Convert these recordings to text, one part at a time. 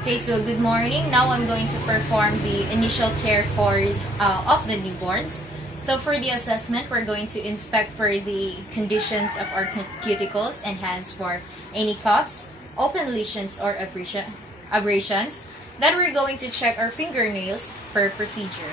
Okay, so good morning. Now I'm going to perform the initial care for of the newborns. So for the assessment, we're going to inspect for the conditions of our cuticles and hands for any cuts, open lesions, or abrasions. Then we're going to check our fingernails per procedure.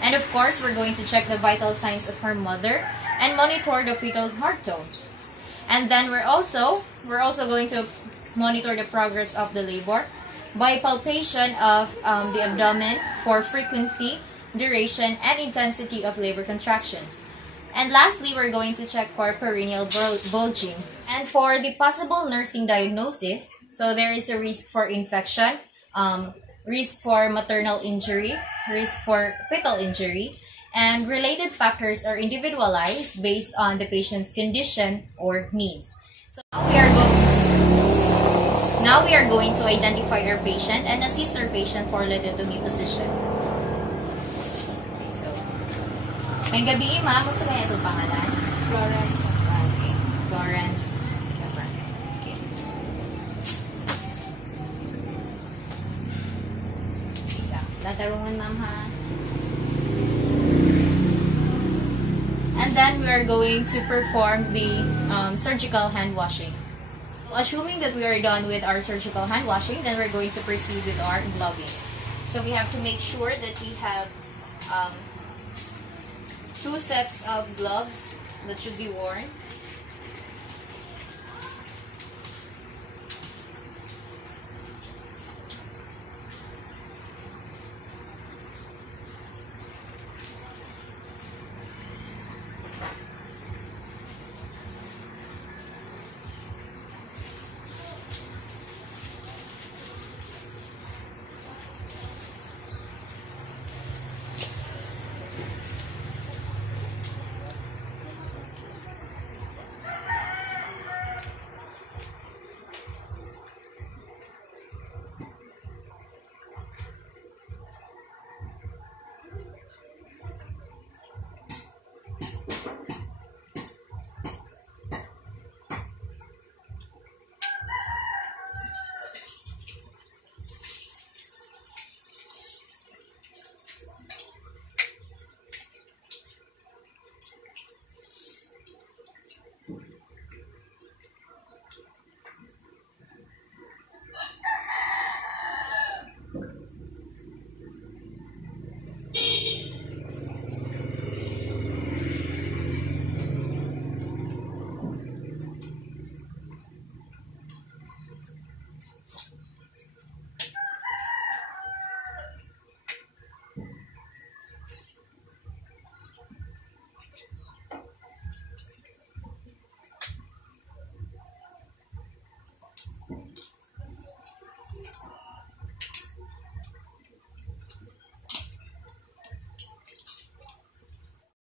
And of course, we're going to check the vital signs of her mother and monitor the fetal heart tone. And then we're also going to monitor the progress of the labor by palpation of the abdomen for frequency, duration, and intensity of labor contractions. And lastly, we're going to check for perineal bulging. And for the possible nursing diagnosis, so there is a risk for infection, risk for maternal injury, risk for fetal injury, and related factors are individualized based on the patient's condition or needs. So now we are going to identify our patient and assist our patient for lithotomy position. Okay, so may gabi, ma'am. What's kaya itong pangalan? Florence. Okay, Florence. Okay. Isa. Tatarungan, ma'am, ha? And then we are going to perform the surgical hand washing. Assuming that we are done with our surgical hand washing, then we're going to proceed with our gloving. So we have to make sure that we have 2 sets of gloves that should be worn.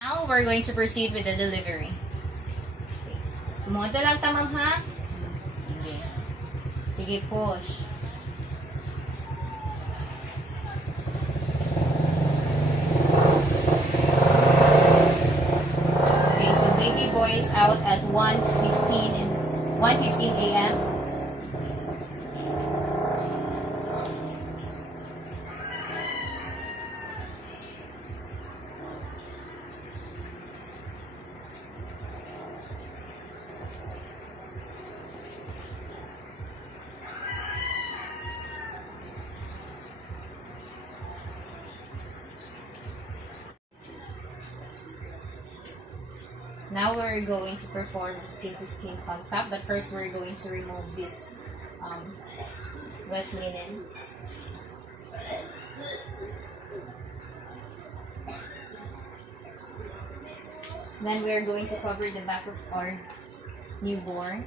Now we're going to proceed with the delivery. Sumunod lang tamang, ha? Sige. Sige, push. Okay, so baby boy is out at 1:15 a.m. Now we're going to perform the skin-to-skin contact, but first we're going to remove this wet linen. Then we're going to cover the back of our newborn.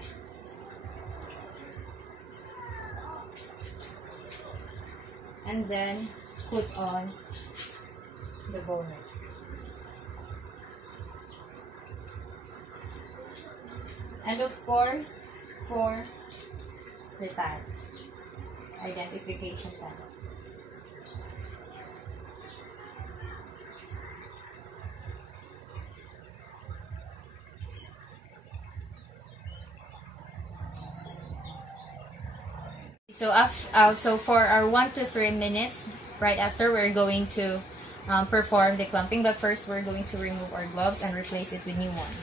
And then put on the bonnet. And of course, for the tag, identification tag. So So for our 1 to 3 minutes, right after, we're going to perform the clamping. But first, we're going to remove our gloves and replace it with new one.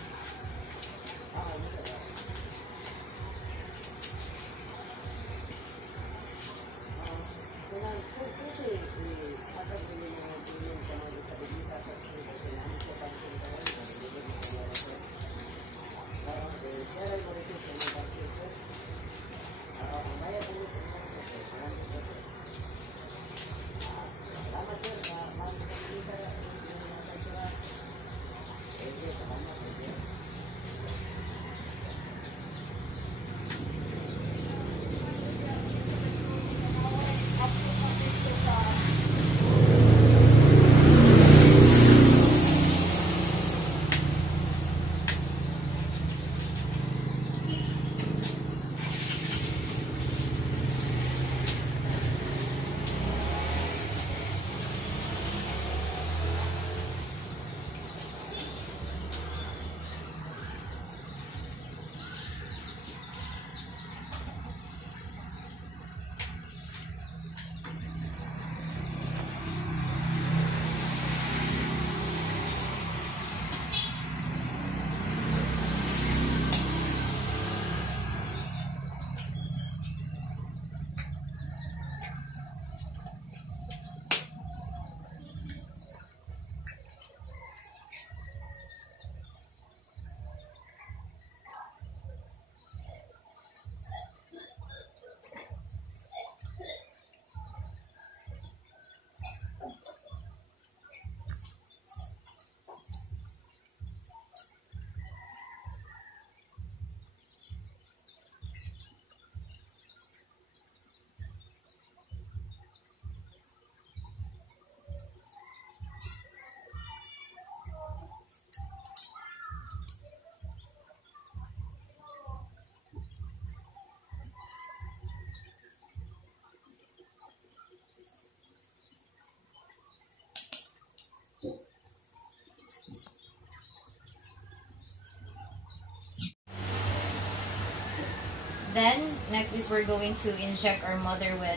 Then, next is we're going to inject our mother with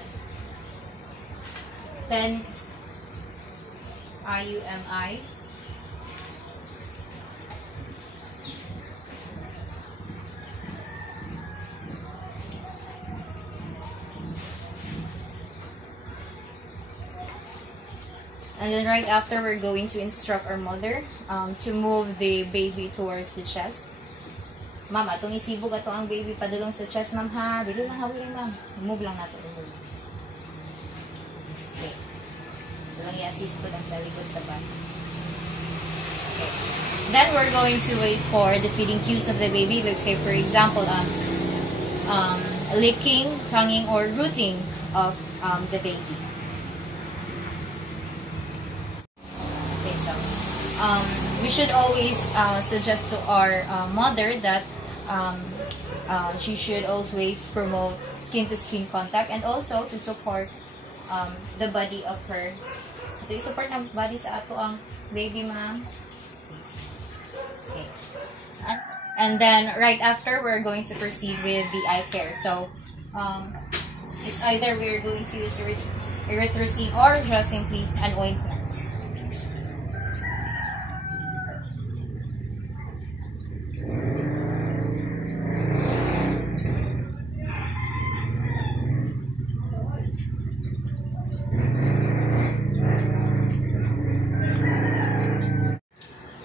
10 IUMI. And then right after, we're going to instruct our mother to move the baby towards the chest. Ma'am, atong isibog ato ang baby padulong sa chest, ma'am, ha? Dili lang hawin, ma'am. Move lang nato. Remove. Okay. Ito lang i-assist ko lang sa likod sa back. Okay. Then, we're going to wait for the feeding cues of the baby. Let's say, for example, licking, tonguing, or rooting of the baby. Okay, so, we should always suggest to our mother that she should always promote skin-to-skin contact and also to support the body of her. Ito i-support ng body sa ato ang baby, ma'am. Okay. And then, right after, we're going to proceed with the eye care. So, it's either we're going to use erythrocin or just simply an ointment.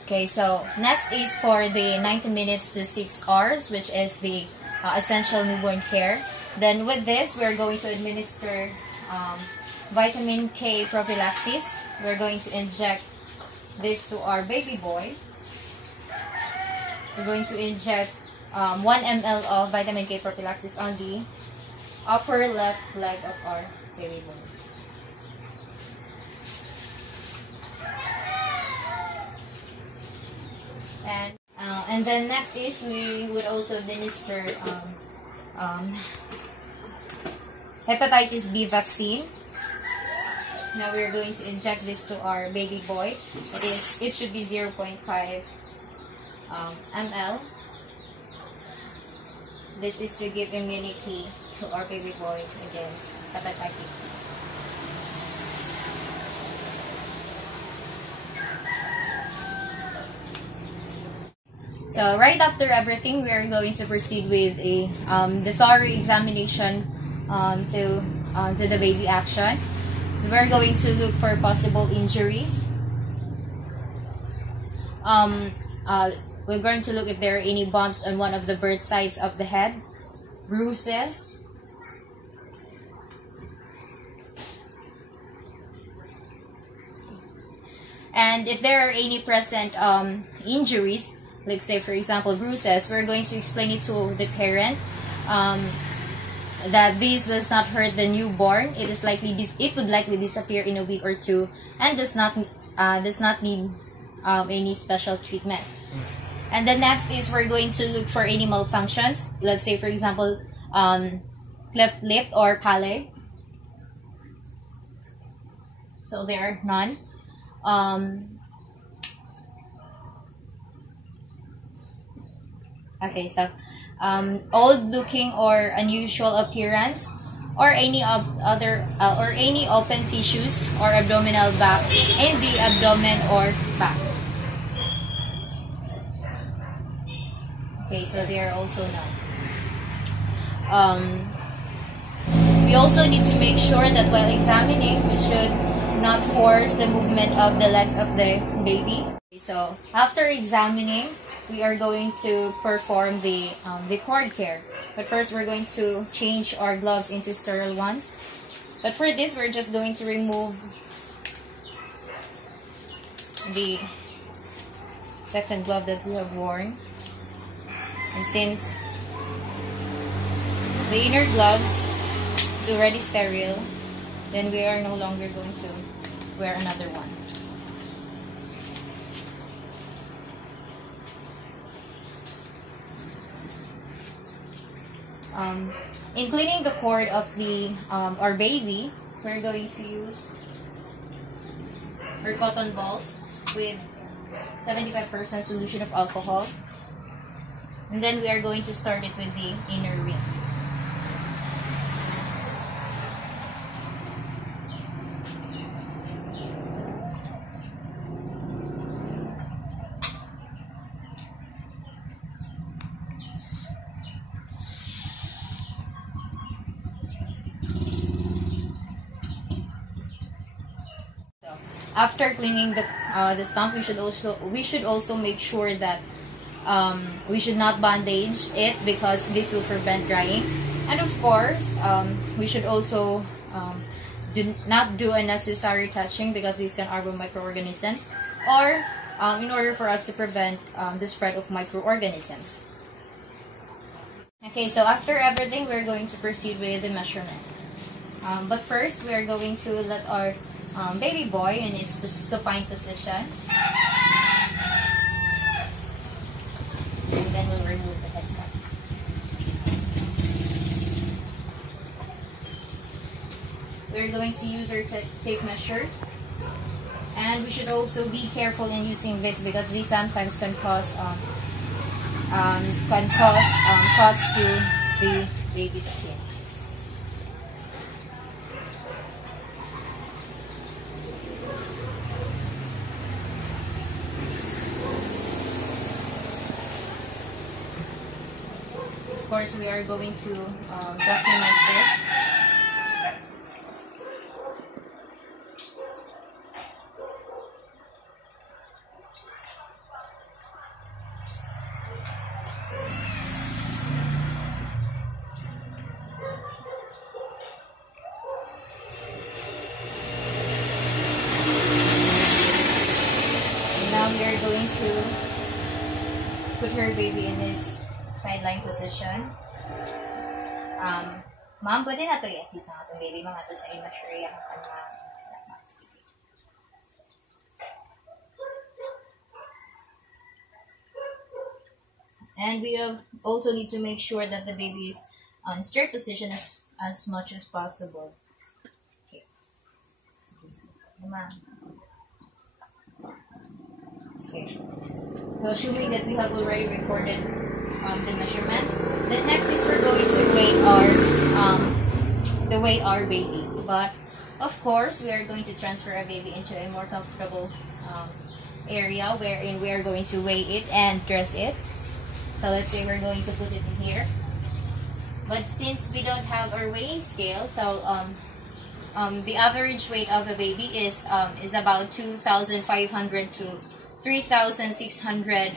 Okay, so next is for the 90 minutes to 6 hours, which is the essential newborn care. Then with this, we're going to administer vitamin K prophylaxis. We're going to inject this to our baby boy. We're going to inject 1 ml of vitamin K prophylaxis on the upper left leg of our baby boy. And then next is we would also administer hepatitis B vaccine. Now we're going to inject this to our baby boy. It should be 0.5 ml. This is to give immunity our baby boy against hepatitis B. So right after everything, we are going to proceed with a the thorough examination to the baby action. We're going to look for possible injuries. We're going to look if there are any bumps on one of the birth sides of the head, bruises, and if there are any present injuries, like say for example bruises, we're going to explain it to the parent that this does not hurt the newborn. It would likely disappear in a week or two and does not need any special treatment. And the next is we're going to look for any malfunctions. Let's say for example cleft lip or palate. So there are none. Okay, so old looking or unusual appearance, or any any open tissues or abdominal back in the abdomen or back. Okay, so there are also none. We also need to make sure that while examining, we should not force the movement of the legs of the baby. So after examining, we are going to perform the cord care. But first, we're going to change our gloves into sterile ones. But for this, we're just going to remove the second glove that we have worn. And since the inner gloves is already sterile, then we are no longer going to wear another one. In cleaning the cord of our baby, we're going to use our cotton balls with 75% solution of alcohol, and then we are going to start it with the inner ring. After cleaning the stump, we should also make sure that we should not bandage it because this will prevent drying. And of course, we should also not do unnecessary touching because these can harbor microorganisms, or in order for us to prevent the spread of microorganisms. Okay, so after everything, we're going to proceed with the measurement. But first, we are going to let our baby boy in its supine position. And then we'll remove the head cap. We're going to use our tape measure. And we should also be careful in using this because these sometimes can cause cuts to the baby's skin. Of course, we are going to document this. Now we are going to put her baby in its sideline position. Ma'am, pwede na to i-assist na itong baby mga to sa immature yung kanyang. And we also need to make sure that the baby is on straight position as much as possible. Okay. Ma'am. Okay. So assuming that we have already recorded the measurements, then next is we're going to weigh our baby. But of course, we are going to transfer our baby into a more comfortable area wherein we are going to weigh it and dress it. So let's say we're going to put it in here. But since we don't have our weighing scale, so the average weight of the baby is about 2,500 to 3,600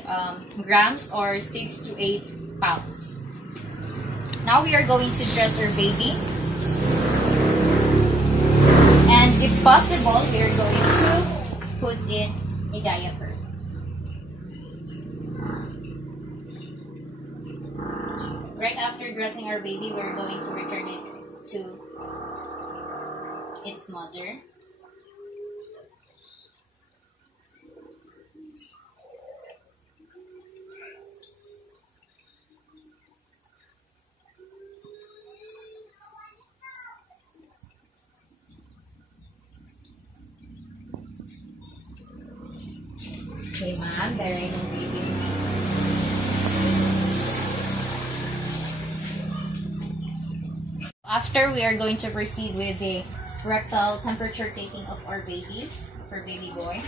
grams, or 6 to 8 pounds. Now we are going to dress our baby, and if possible, we are going to put in a diaper. Right after dressing our baby, we are going to return it to its mother. Okay, ma'am, there ay ng baby. After, we are going to proceed with the rectal temperature taking of our baby, for baby boy.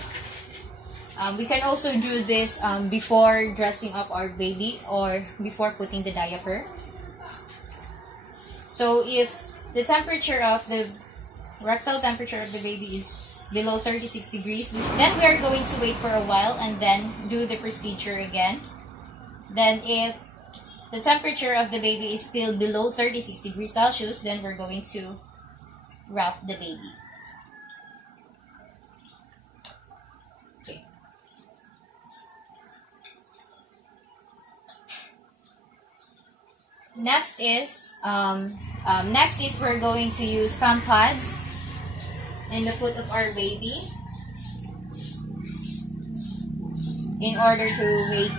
We can also do this before dressing up our baby or before putting the diaper. So if the temperature of the rectal temperature of the baby is below 36 degrees, then we are going to wait for a while and then do the procedure again. Then if the temperature of the baby is still below 36 degrees Celsius, then we're going to wrap the baby. Okay. Next is we're going to use thumb pads in the foot of our baby in order to make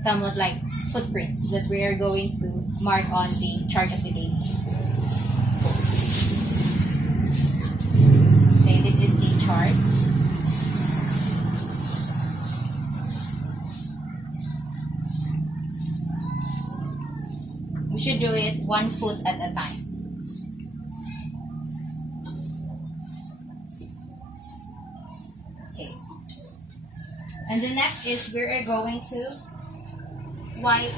somewhat like footprints that we are going to mark on the chart of the baby. Say this is the chart. We should do it 1 foot at a time. Okay. And the next is we're going to wipe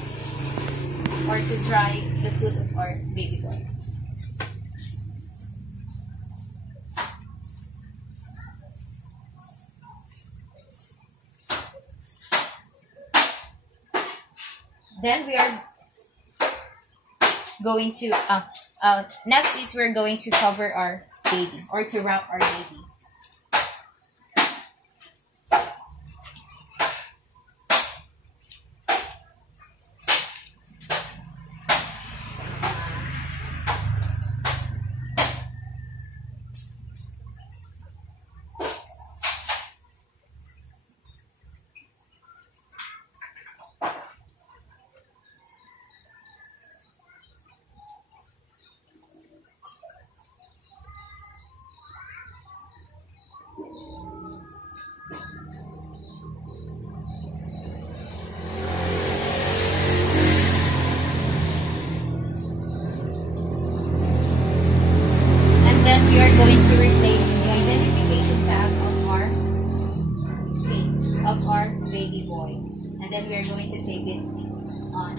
or to dry the foot of our baby boy. Then we are going to next is we're going to cover our baby or to wrap our baby. Then we are going to replace the identification tag of our baby boy, and then we are going to tape it on.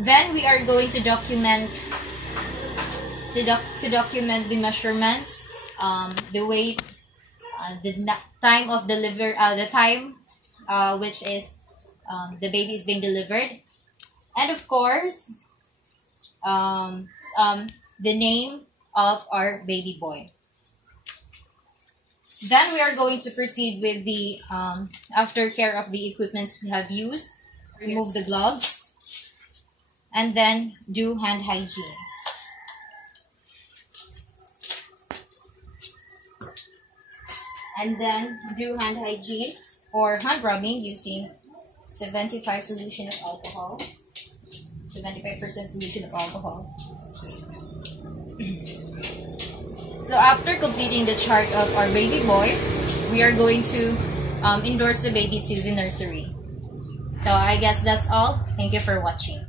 Then we are going to document the measurements, the weight, the time of deliver, the time which is the baby is being delivered, and of course the name of our baby boy. Then we are going to proceed with the aftercare of the equipments we have used. Remove the gloves and then do hand hygiene. And then do hand hygiene or hand rubbing using 75 solution of alcohol. 75% solution of alcohol. So after completing the chart of our baby boy, we are going to endorse the baby to the nursery. So I guess that's all. Thank you for watching.